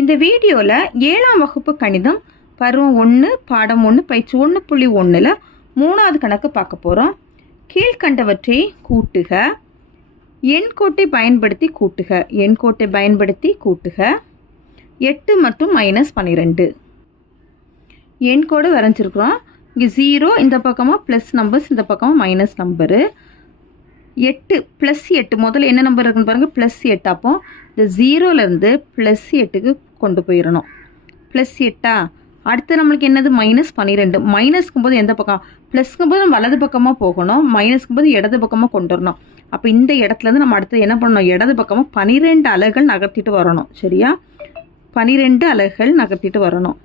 இந்த வீடியோவில் 7ஆம் வகுப்பு கணிதம் பருவம் 1 பாடம் 1 பயிற்சி 1.1ல் 3வது கணக்கு பார்க்க போகிறோம். கீழ்கண்டவற்றை கூட்டுக. எண்கோட்டை பயன்படுத்தி கூட்டுக. எண்கோட்டை பயன்படுத்தி கூட்டுக. 8 மற்றும் -12. எண்கோடு வரைஞ்சிருக்கிறோம். இங்கே 0 இந்த பக்கமாக ப்ளஸ் நம்பர்ஸ், இந்த பக்கமாக மைனஸ் நம்பரு. 8 +8 முதல்ல என்ன நம்பர் இருக்குன்னு பாருங்கள், +8. அப்போ இந்த 0லேருந்து +8க்கு கொண்டு போயிடணும். +8 அடுத்து நம்மளுக்கு என்னது -12. மைனஸ்க்கும் போது எந்த பக்கம், ப்ளஸ்க்கும் போது நம்ம வலது பக்கமாக போகணும், மைனஸ்க்கும் போது இடது பக்கமாக கொண்டு வரணும். அப்போ இந்த இடத்துலேருந்து நம்ம அடுத்து என்ன பண்ணணும், இடது பக்கமாக 12 அலகுகள் நகர்த்திட்டு வரணும். சரியா, 12 அலகுகள் நகர்த்திட்டு வரணும்.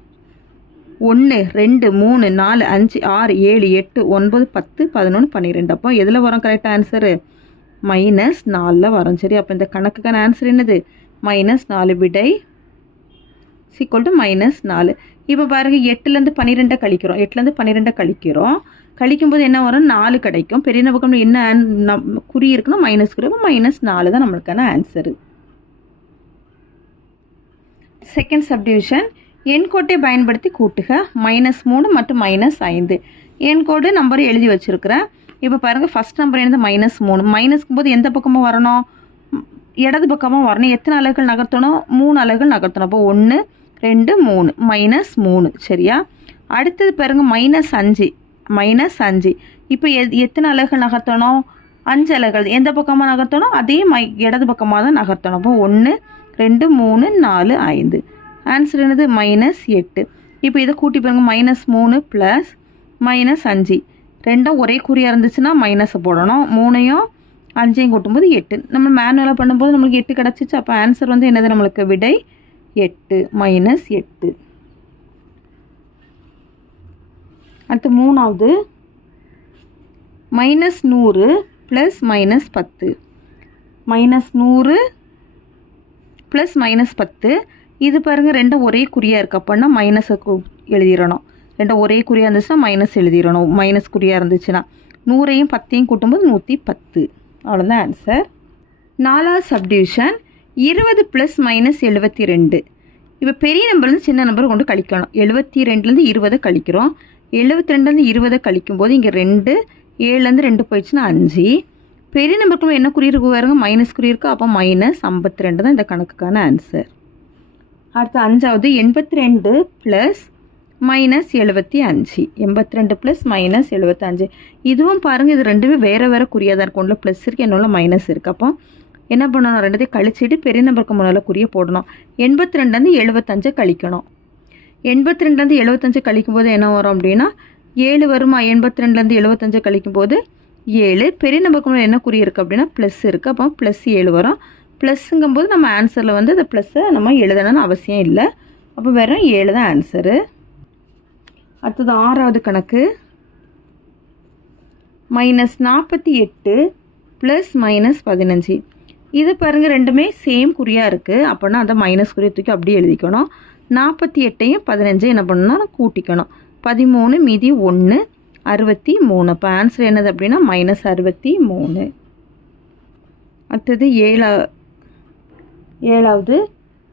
1 2 3 4 5 6 7 8 9 10 11 12. அப்போ எதில் வரும் கரெக்டாக ஆன்சரு, -4ல் வரும். சரி, அப்போ இந்த கணக்குக்கான ஆன்சர் என்னது, -4. விடை =-4. இப்போ பாருங்கள், 8லேருந்து 12 கழிக்கிறோம். 8லேருந்து 12 கழிக்கிறோம். கழிக்கும்போது என்ன வரும், 4 கிடைக்கும். பெரிய பக்கம் என்ன குறி இருக்குன்னா மைனஸ் குறி. அப்போ -4 தான் நம்மளுக்கான ஆன்சரு. Second subdivision. எண்கோட்டை பயன்படுத்தி கூட்டுக. -3 மற்றும் -5. எண்கோடு நம்பர் எழுதி வச்சுருக்கிறேன். இப்போ பாருங்கள், ஃபஸ்ட் நம்பர் என்னது -3. மைனஸ்க்கும் போது எந்த பக்கமாக வரணும், இடது பக்கமாக வரணும். எத்தனை அலகுகள் நகர்த்தணும், 3 அலகுகள் நகர்த்தணும். அப்போ 1 2 3 -3. சரியா, அடுத்தது பாருங்கள் -5. -5 இப்போ எத்தனை அலகுகள் நகர்த்தணும், 5 அலகுகள். எந்த பக்கமாக நகர்த்தணும், அதே இடது பக்கமாக தான் நகர்த்தணும். அப்போ 1 2 3 4 5. ஆன்சர் என்னது, -8. இப்போ இதை கூட்டி பாருங்கள், -3 ப்ளஸ் -5. ரெண்டும் ஒரே குறியாக இருந்துச்சுன்னா மைனஸை போடணும். 3ஐயும் 5ஐயும் கூட்டும்போது 8. நம்ம மேனுவலாக பண்ணும்போது நம்மளுக்கு 8 கிடச்சிச்சு. அப்போ ஆன்சர் வந்து என்னது, நம்மளுக்கு விடை 8, -8. அடுத்து 3வது, -100 ப்ளஸ் -10. -100 ப்ளஸ் -10. இது பாருங்கள், ரெண்டும் ஒரே குறியாக இருக்குது. அப்படின்னா மைனஸை எழுதிடணும். ரெண்டும் ஒரே குறியாக இருந்துச்சுன்னா மைனஸ் எழுதிடணும். மைனஸ் குறியாக இருந்துச்சுன்னா 100ஐயும் 10ஐயும் கூட்டும்போது 110. அவ்வளோதான் ஆன்சர். 4வது சப்டிவிஷன். 20 + -72. இப்போ பெரிய நம்பர்லேருந்து சின்ன நம்பர் கொண்டு கழிக்கணும். 72லேருந்து 20 கழிக்கிறோம். 72லேருந்து 20 கழிக்கும்போது இங்கே 2, 7லேருந்து 2 போயிடுச்சுன்னா 5. பெரிய நம்பருக்கு என்ன குறி இருக்கு பாருங்க, மைனஸ் குறி இருக்குது. அப்போ -52 தான் இந்த கணக்குக்கான ஆன்சர். அடுத்து 5வது, 82 + -75. 82 + -75. இதுவும் பாருங்கள், இது ரெண்டுமே வேறு வேறு குறியாக தான் இருக்கும். ஒன்றில் ப்ளஸ் இருக்குது, என்னோட மைனஸ் இருக்குது. அப்போ என்ன பண்ணணும், ரெண்டுத்தையும் கழிச்சிட்டு பெரிய நம்பருக்கு முன்னால் குறியை போடணும். 82லேருந்து 75 கழிக்கணும். 82லேருந்து 75 கழிக்கும்போது என்ன வரும் அப்படின்னா 7 வருமா. 82லேருந்து 75 கழிக்கும்போது 7. பெரிய நம்பருக்கு முன்னாடி என்ன குறி இருக்குது அப்படின்னா ப்ளஸ் இருக்குது. அப்போ +7 வரும். ப்ளஸ்ஸுங்கும்போது நம்ம ஆன்சரில் வந்து அந்த ப்ளஸ்ஸை நம்ம எழுதணும்னு அவசியம் இல்லை. அப்போ வெறும் 7 தான் ஆன்சரு. அடுத்தது 6வது கணக்கு. -48 ப்ளஸ் -15. இது பாருங்கள், ரெண்டுமே சேம் குறியாக இருக்குது. அப்படின்னா அந்த மைனஸ் குறியை தூக்கி அப்படியே எழுதிக்கணும். 48ஐயும் 15 என்ன பண்ணணும்னா கூட்டிக்கணும். 13 மீதி 1 63. அப்போ ஆன்சர் என்னது அப்படின்னா -63. அடுத்தது 7வது,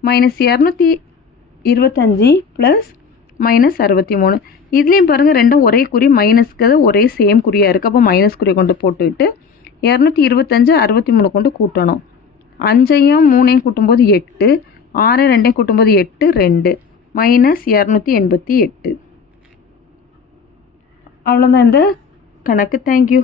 -225 ப்ளஸ் -63. இதுலேயும் பாருங்கள், ரெண்டும் ஒரே குறி, மைனஸ்க்கு ஒரே சேம் குறியாக இருக்குது. அப்போ மைனஸ் குறியை கொண்டு போட்டுக்கிட்டு 225 63 கொண்டு கூட்டணும். 5ஐயும் 3ஐயும் கூட்டும்போது 8, 6 2ஐயும் கூட்டும்போது 8 2 -288. அவ்வளோதான் இந்த கணக்கு. தேங்க்யூ.